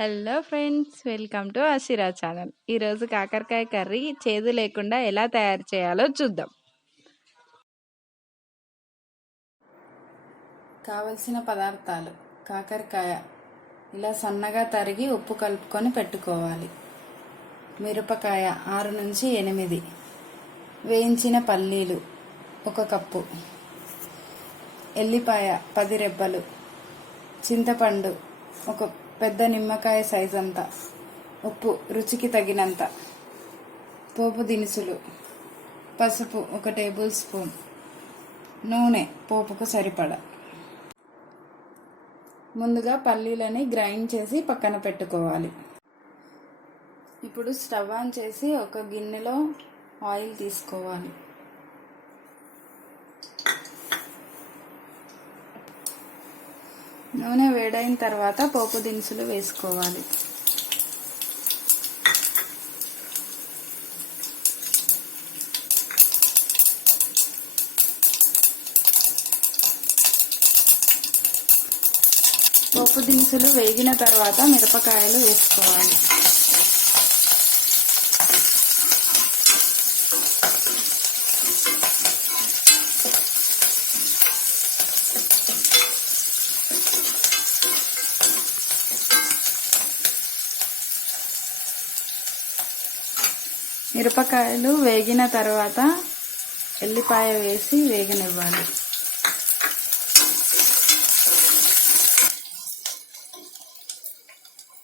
Hello friends, welcome to Aashira channel. ఈరోజు కాకరకాయ curry చేదు లేకుండా ఎలా తయారు చేయాలో చూద్దాం. కావలసిన పదార్థాలు: కాకరకాయ ఇలా సన్నగా తరిగి ఉప్పు కలుపుకొని పెట్టుకోవాలి. మిరపకాయ 6 నుంచి 8, వేయించిన పల్లీలు 1 కప్పు, ఎల్లిపాయ 10 రెబ్బలు, చింతపండు 1 పెద్ద నిమ్మకాయ సైజ్ అంతా, ఉప్పు రుచికి తగినంత, పోపు దినుసులు, పసుపు 1 టేబుల్ స్పూన్, నూనె పోపుకు సరిపడా. ముందుగా పల్లీలని గ్రైండ్ చేసి పక్కన పెట్టుకోవాలి. ఇప్పుడు స్టవ్ ఆన్ చేసి ఒక గిన్నెలో ఆయిల్ తీసుకోవాలి. నూనె వేడైన తర్వాత పోపు దినుసులు వేసుకోవాలి. పోపు దినుసులు వేగిన తర్వాత మిరపకాయలు వేసుకోవాలి. మిరపకాయలు వేగిన తర్వాత ఎల్లిపాయ వేసి వేగనివ్వాలి.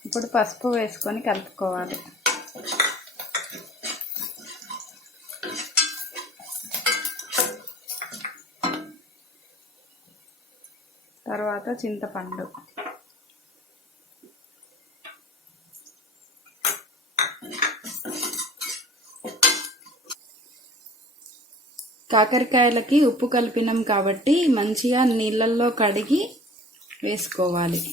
ఇప్పుడు పసుపు వేసుకొని కలుపుకోవాలి. తర్వాత చింతపండు, కాకరకాయలకి ఉప్పు కలిపినాం కాబట్టి మంచిగా నీళ్ళల్లో కడిగి వేసుకోవాలి.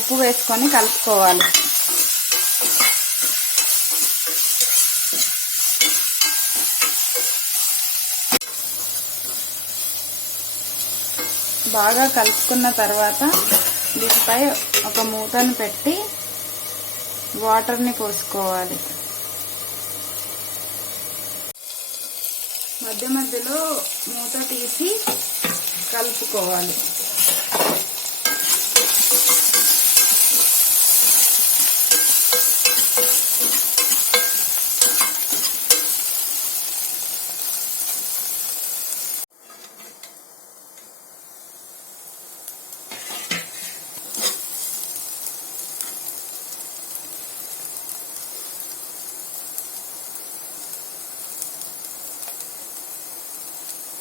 ఉప్పు వేసుకొని కలుపుకోవాలి. బాగా కలుపుకున్న తర్వాత దీనిపై ఒక మూతను పెట్టి వాటర్ని పోసుకోవాలి. మధ్య మధ్యలో మూత తీసి కలుపుకోవాలి.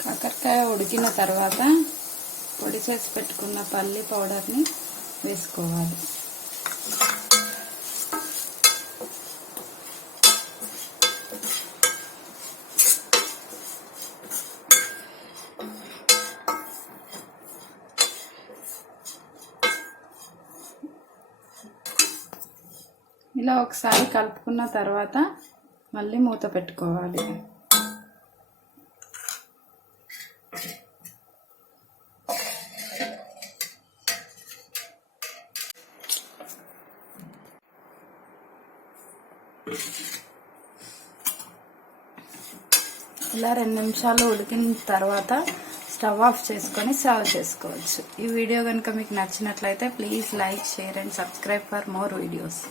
కాకరకాయ ఉడికిన తర్వాత పొడి చేసి పెట్టుకున్న పల్లి పౌడర్ని వేసుకోవాలి. ఇలా ఒకసారి కలుపుకున్న తర్వాత మళ్ళీ మూత పెట్టుకోవాలి. ఇలా 2 నిమిషాలు ఉడికిన తర్వాత స్టవ్ ఆఫ్ చేసుకొని సర్వ్ చేసుకోవచ్చు. ఈ వీడియో కనుక మీకు నచ్చినట్లయితే please like, share and subscribe for more videos.